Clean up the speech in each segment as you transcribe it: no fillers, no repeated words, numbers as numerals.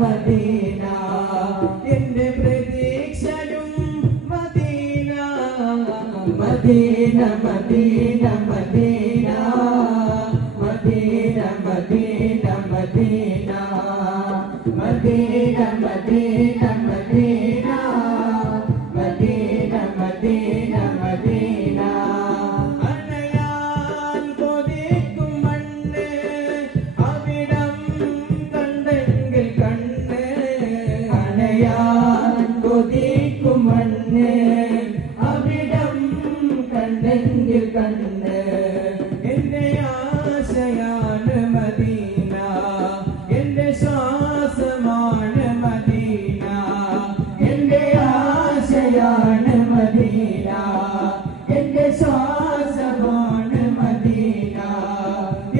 Medina എന്റെ പ്രതീക്ഷയും മദീന മദീന മദീന മദീന മദീന മദീന മദീന മദീന മദീന മദീന മദീന മദീന മദീന അണയാൻ കൊതിക്കും മണ്ണ് അവിടം കണ്ടെങ്കിൽ കണ്ണ് അണയാൻ കൊതിക്കും മണ്ണ് അവിടം കണ്ടെങ്കിൽ കണ്ണ് എന്റെ ആശയാണ് മദീന എന്റെ ശ്വാസമാണ് മദീന എന്റെ ആശയാണ് മദീന എന്റെ ശ്വാസമാണ് മദീന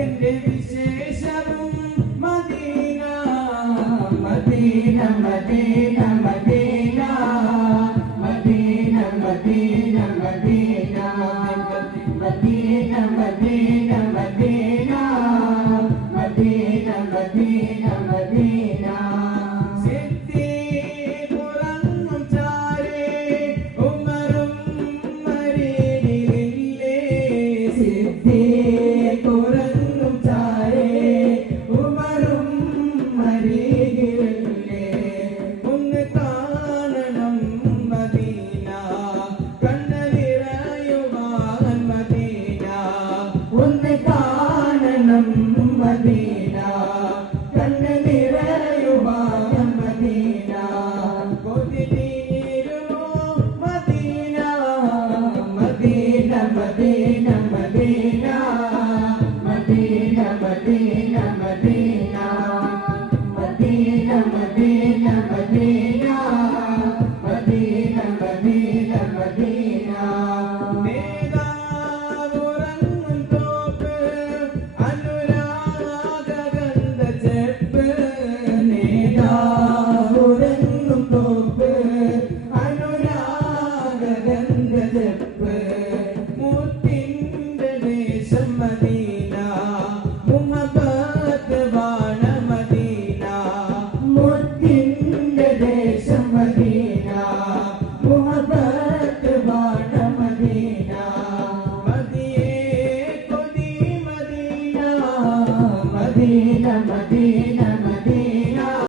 എന്റെ വിശേഷവും മദീന മദീന മദീന മദീന മദീന മദീന മദീന മദീന മദീന മദീന മദീന മദീന മദീന സിദ്ദീഖുറങ്ങും ചാരേ ഉമറും മരീനില്ലേ സിദ്ദീഖുറങ്ങും ചാരേ ഉമറും മരീനില്ലേ ഒന്ന് കാണണം മദീന കണ്ണ് നിറയുവാൻ മദീന ഒന്ന് കാണണം മദീന കണ്ണ് നിറയുവാൻ മദീന കൊതി തീരുമോ മദീന മദീന മദീന മദീന മദീന മദീന മദീന മദീന മദീന മദീന